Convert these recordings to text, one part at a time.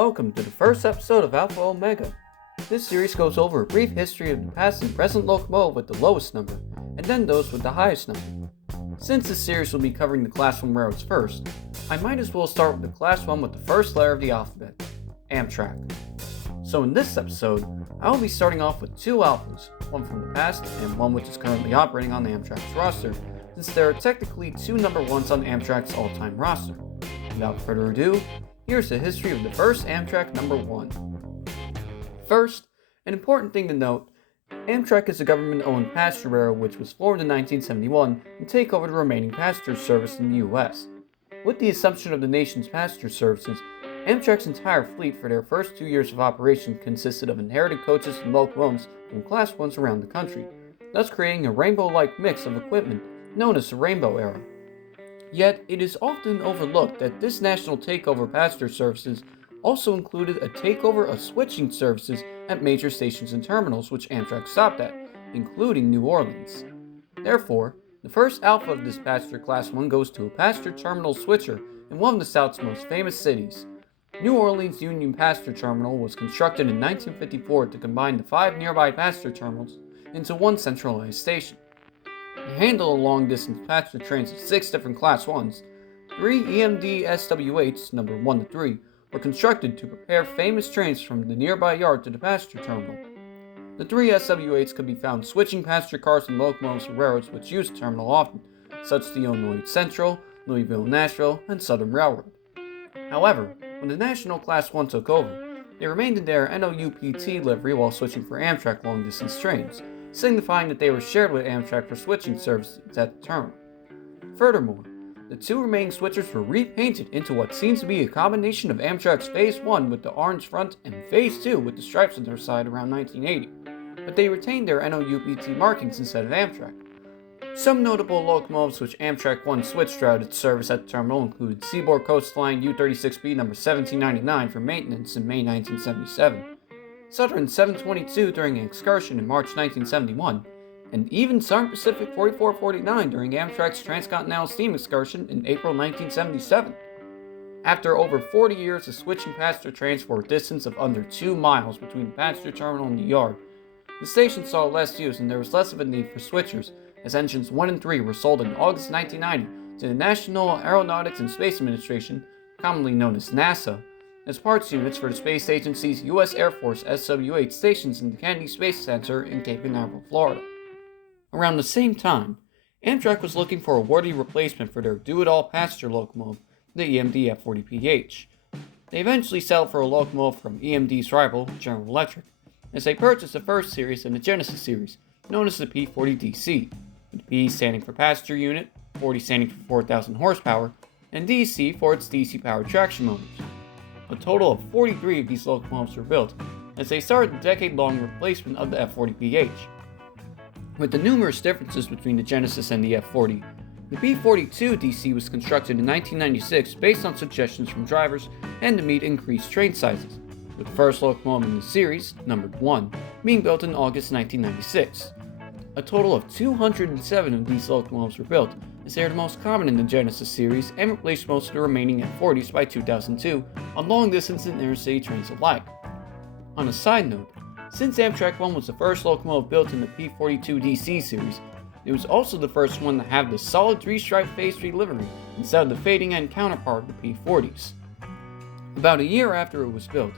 welcome to the first episode of Alpha Omega. This series goes over a brief history of the past and present locomotive with the lowest number, and then those with the highest number. Since this series will be covering the Class 1 railroads first, I might as well start with the Class 1 with the first letter of the alphabet, Amtrak. So in this episode, I will be starting off with two alphas, one from the past and one which is currently operating on the Amtrak's roster, since there are technically two number ones on Amtrak's all-time roster. Without further ado, here's the history of the first Amtrak number 1. First, an important thing to note, Amtrak is a government-owned passenger railroad which was formed in 1971 to take over the remaining passenger service in the U.S. With the assumption of the nation's passenger services, Amtrak's entire fleet for their first 2 years of operation consisted of inherited coaches and locomotives from Class 1s around the country, thus creating a rainbow-like mix of equipment known as the Rainbow Era. Yet, it is often overlooked that this national takeover passenger services also included a takeover of switching services at major stations and terminals which Amtrak stopped at, including New Orleans. Therefore, the first alpha of this passenger Class 1 goes to a passenger terminal switcher in one of the South's most famous cities. New Orleans Union Passenger Terminal was constructed in 1954 to combine the 5 nearby passenger terminals into one centralized station. To handle a long-distance passenger trains of 6 different Class 1s, 3 EMD SWHs, number 1 to 3, were constructed to prepare famous trains from the nearby yard to the passenger terminal. The 3 SWHs could be found switching passenger cars and locomotives for railroads which used the terminal often, such as the Illinois Central, Louisville Nashville, and Southern Railroad. However, when the National Class 1 took over, they remained in their NOUPT livery while switching for Amtrak long-distance trains, signifying that they were shared with Amtrak for switching services at the terminal. Furthermore, the 2 remaining switchers were repainted into what seems to be a combination of Amtrak's Phase 1 with the orange front and Phase 2 with the stripes on their side around 1980, but they retained their NOUPT markings instead of Amtrak. Some notable locomotives which Amtrak 1 switched throughout its service at the terminal included Seaboard Coastline U-36B number 1799 for maintenance in May 1977, Southern 722 during an excursion in March 1971, and even Southern Pacific 4449 during Amtrak's transcontinental steam excursion in April 1977. After over 40 years of switching passenger trains for a distance of under 2 miles between the passenger terminal and the yard, the station saw less use and there was less of a need for switchers, as engines 1 and 3 were sold in August 1990 to the National Aeronautics and Space Administration, commonly known as NASA, as parts units for the space agency's U.S. Air Force SW-8 stations in the Kennedy Space Center in Cape Canaveral, Florida. Around the same time, Amtrak was looking for a worthy replacement for their do-it-all passenger locomotive, the EMD F40PH. They eventually settled for a locomotive from EMD's rival, General Electric, as they purchased the first series in the Genesis series, known as the P40DC, with P standing for passenger unit, 40 standing for 4,000 horsepower, and DC for its DC-powered traction motors. A total of 43 of these locomotives were built, as they started the decade-long replacement of the F40PH. With the numerous differences between the Genesis and the F40, the P42 DC was constructed in 1996 based on suggestions from drivers and to meet increased train sizes, with the first locomotive in the series, numbered 1, being built in August 1996. A total of 207 of these locomotives were built, as they are the most common in the Genesis series and replaced most of the remaining F40s by 2002 on long-distance and intercity trains alike. On a side note, since Amtrak 1 was the first locomotive built in the P42 DC series, it was also the first one to have the solid 3-stripe Phase 3 livery instead of the fading end counterpart of the P40s. About a year after it was built,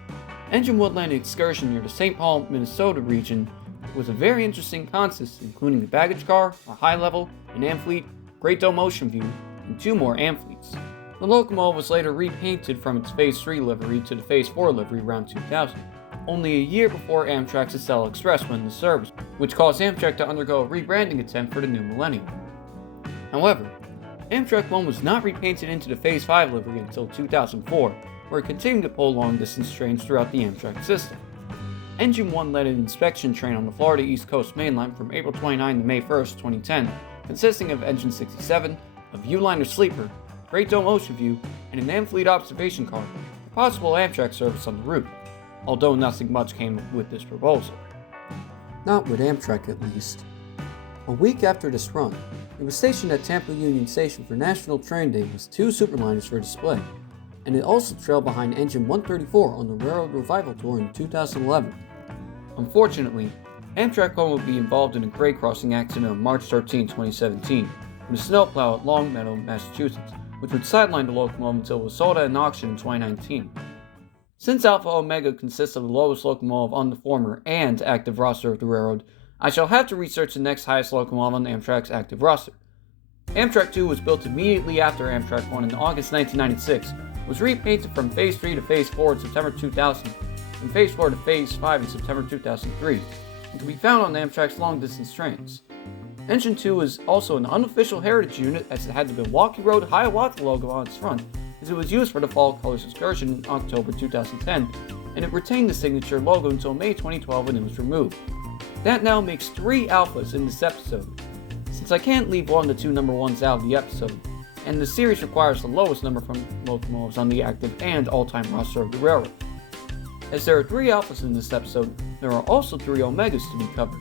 Engine Woodland excursion near the St. Paul, Minnesota region was a very interesting consist, including the baggage car, a high level, an Amfleet, Great Dome Ocean View, and 2 more Amfleets. The locomotive was later repainted from its Phase 3 livery to the Phase 4 livery around 2000, only a year before Amtrak's Acela Express went into service, which caused Amtrak to undergo a rebranding attempt for the new millennium. However, Amtrak 1 was not repainted into the Phase 5 livery until 2004, where it continued to pull long-distance trains throughout the Amtrak system. Engine 1 led an inspection train on the Florida East Coast Main Line from April 29 to May 1, 2010, consisting of Engine 67, a Viewliner Sleeper, Great Dome Ocean View, and an Amfleet observation car for possible Amtrak service on the route, although nothing much came with this proposal. Not with Amtrak at least. A week after this run, it was stationed at Tampa Union Station for National Train Day with 2 Superliners for display. and it also trailed behind Engine 134 on the Railroad Revival Tour in 2011. Unfortunately, Amtrak would be involved in a grade crossing accident on March 13, 2017, with a snowplow at Long Meadow, Massachusetts, which would sideline the locomotive until it was sold at an auction in 2019. Since Alpha Omega consists of the lowest locomotive on the former and active roster of the railroad, I shall have to research the next highest locomotive on Amtrak's active roster. Amtrak 2 was built immediately after Amtrak 1 in August 1996, was repainted from Phase 3 to Phase 4 in September 2000, and Phase 4 to Phase 5 in September 2003, and can be found on Amtrak's long-distance trains. Engine 2 is also an unofficial heritage unit as it had the Milwaukee Road Hiawatha logo on its front, as it was used for the Fall Colors excursion in October 2010, and it retained the signature logo until May 2012 when it was removed. That now makes 3 alphas in this episode. Since I can't leave one of the 2 number 1s out of the episode, and the series requires the lowest number from locomotives on the active and all-time roster of the railroad. As there are 3 alphas in this episode, there are also 3 omegas to be covered.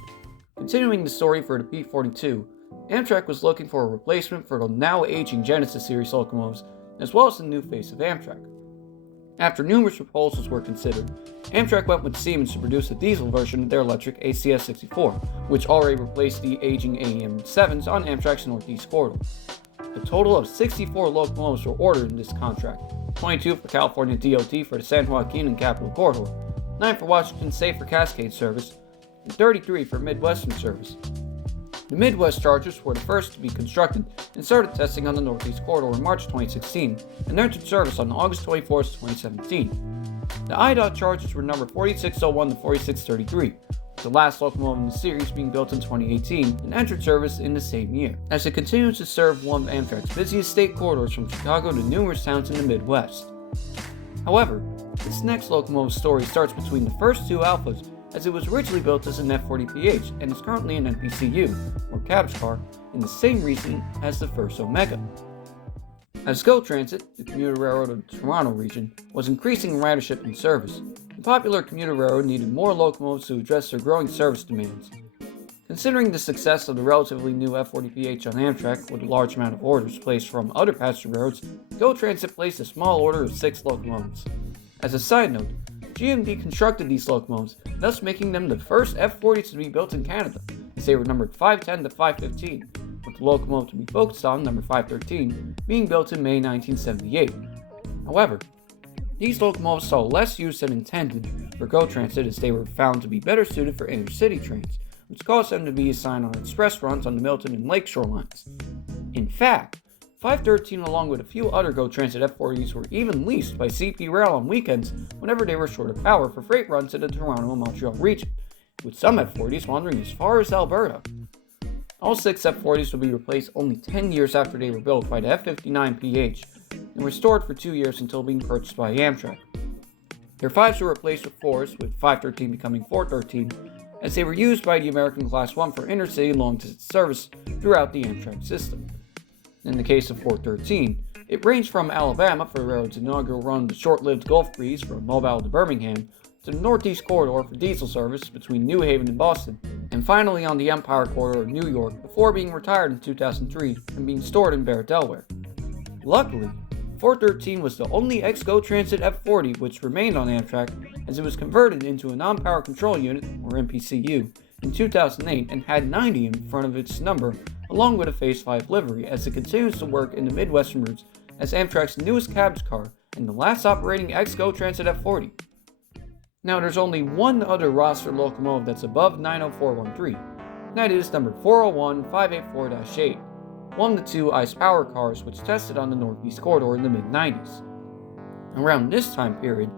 Continuing the story for the P-42, Amtrak was looking for a replacement for the now aging Genesis series locomotives, as well as the new face of Amtrak. After numerous proposals were considered, Amtrak went with Siemens to produce a diesel version of their electric ACS-64, which already replaced the aging AEM-7s on Amtrak's Northeast Corridor. A total of 64 locomotives were ordered in this contract, 22 for California DOT for the San Joaquin and Capital Corridor, 9 for Washington State for Cascade service, and 33 for Midwestern service. The Midwest Chargers were the first to be constructed and started testing on the Northeast Corridor in March 2016 and entered service on August 24, 2017. The IDOT Chargers were numbered 4601 to 4633, with the last locomotive in the series being built in 2018 and entered service in the same year, as it continues to serve one of Amtrak's busiest state corridors from Chicago to numerous towns in the Midwest. However, this next locomotive story starts between the first 2 alphas, as it was originally built as an F40PH and is currently an NPCU, or cabbage car, in the same region as the first Omega. As GO Transit, the commuter railroad of the Toronto region, was increasing ridership and service, the popular commuter railroad needed more locomotives to address their growing service demands. Considering the success of the relatively new F40PH on Amtrak, with a large amount of orders placed from other passenger railroads, GO Transit placed a small order of 6 locomotives. As a side note, GMD constructed these locomotives, thus making them the first F40s to be built in Canada, as they were numbered 510 to 515, with the locomotive to be focused on, number 513, being built in May 1978. However, these locomotives saw less use than intended for GO Transit, as they were found to be better suited for intercity trains, which caused them to be assigned on express runs on the Milton and Lakeshore lines. In fact, 513 along with a few other GO Transit F40s were even leased by CP Rail on weekends whenever they were short of power for freight runs to the Toronto and Montreal region, with some F40s wandering as far as Alberta. All 6 F40s would be replaced only 10 years after they were built by the F59PH and restored for 2 years until being purchased by Amtrak. Their 5s were replaced with 4s, with 513 becoming 413, as they were used by the American Class 1 for intercity long-distance service throughout the Amtrak system. In the case of 413, it ranged from Alabama for the railroad's inaugural run the short-lived Gulf Breeze from Mobile to Birmingham, to the Northeast Corridor for diesel service between New Haven and Boston, and finally on the Empire Corridor of New York before being retired in 2003 and being stored in Barrett, Delaware. Luckily, 413 was the only ex-GO Transit F40 which remained on Amtrak, as it was converted into a non-power control unit, or NPCU, in 2008 and had 90 in front of its number, along with a Phase 5 livery, as it continues to work in the Midwestern routes as Amtrak's newest cabbage car and the last operating ex-GO Transit F40. Now there's only one other roster locomotive that's above 90413, and that is number 401584-8, one of the 2 ICE power cars which tested on the Northeast Corridor in the mid-90s. Around this time period,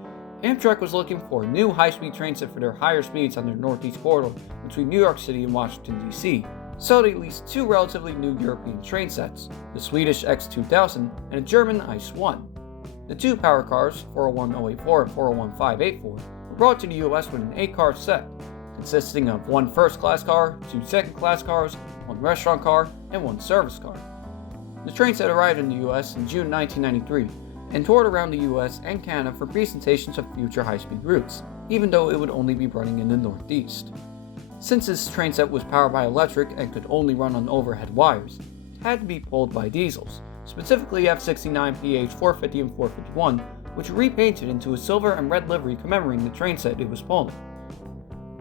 Amtrak was looking for a new high-speed train set for their higher speeds on their Northeast Corridor between New York City and Washington, D.C., so they leased 2 relatively new European train sets, the Swedish X2000 and a German ICE-1. The 2 power cars, 40184 and 401584, were brought to the US with an 8-car set, consisting of 1 first-class car, 2 second-class cars, 1 restaurant car, and 1 service car. The train set arrived in the US in June 1993 and toured around the US and Canada for presentations of future high-speed routes, even though it would only be running in the Northeast. Since this train set was powered by electric and could only run on overhead wires, it had to be pulled by diesels, specifically F69, PH 450, and 451, which were repainted into a silver and red livery commemorating the train set it was pulling.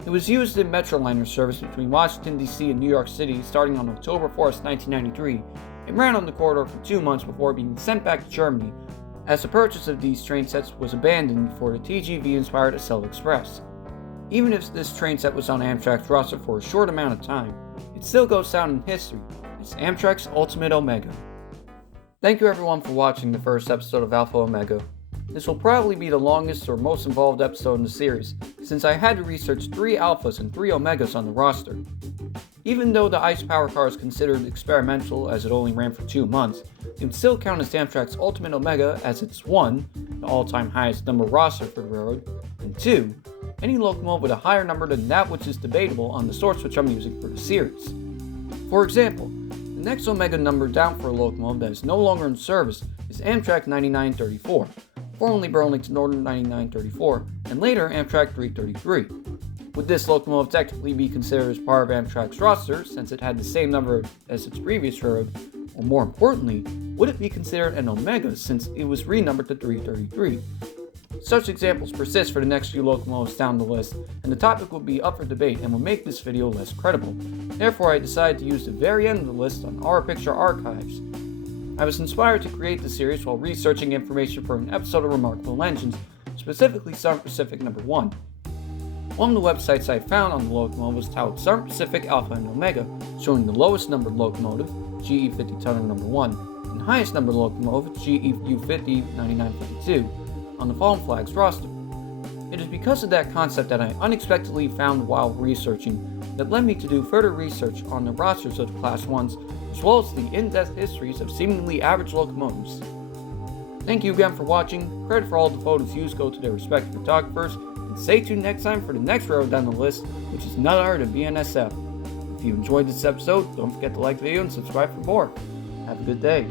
It was used in Metroliner service between Washington, D.C. and New York City starting on October 4, 1993, and ran on the corridor for 2 months before being sent back to Germany, as the purchase of these train sets was abandoned for the TGV-inspired Acela Express. Even if this train set was on Amtrak's roster for a short amount of time, it still goes down in history as Amtrak's Ultimate Omega. Thank you everyone for watching the first episode of Alpha Omega. This will probably be the longest or most involved episode in the series, since I had to research 3 Alphas and 3 Omegas on the roster. Even though the ICE Power car is considered experimental as it only ran for 2 months, it would still count as Amtrak's Ultimate Omega as it's 1, the all-time highest number roster for the railroad, and 2, any locomotive with a higher number than that which is debatable on the source which I'm using for the series. For example, the next Omega number down for a locomotive that is no longer in service is Amtrak 9934, formerly Burlington Northern 9934, and later Amtrak 333. Would this locomotive technically be considered as part of Amtrak's roster since it had the same number as its previous railroad, or more importantly, would it be considered an Omega since it was renumbered to 333? Such examples persist for the next few locomotives down the list, and the topic will be up for debate and will make this video less credible. Therefore, I decided to use the very end of the list on Our Picture Archives. I was inspired to create the series while researching information for an episode of Remarkable Engines, specifically Southern Pacific No. 1. One of the websites I found on the locomotive was titled Southern Pacific Alpha and Omega, showing the lowest numbered locomotive, GE 50 tonner No. 1, and highest numbered locomotive, GE U50 9952, on the Fallen Flags roster. It is because of that concept that I unexpectedly found while researching that led me to do further research on the rosters of the Class 1s, as well as the in-depth histories of seemingly average locomotives. Thank you again for watching. Credit for all the photos used go to their respective photographers, and stay tuned next time for the next railroad down the list, which is none other than BNSF. If you enjoyed this episode, don't forget to like the video and subscribe for more. Have a good day.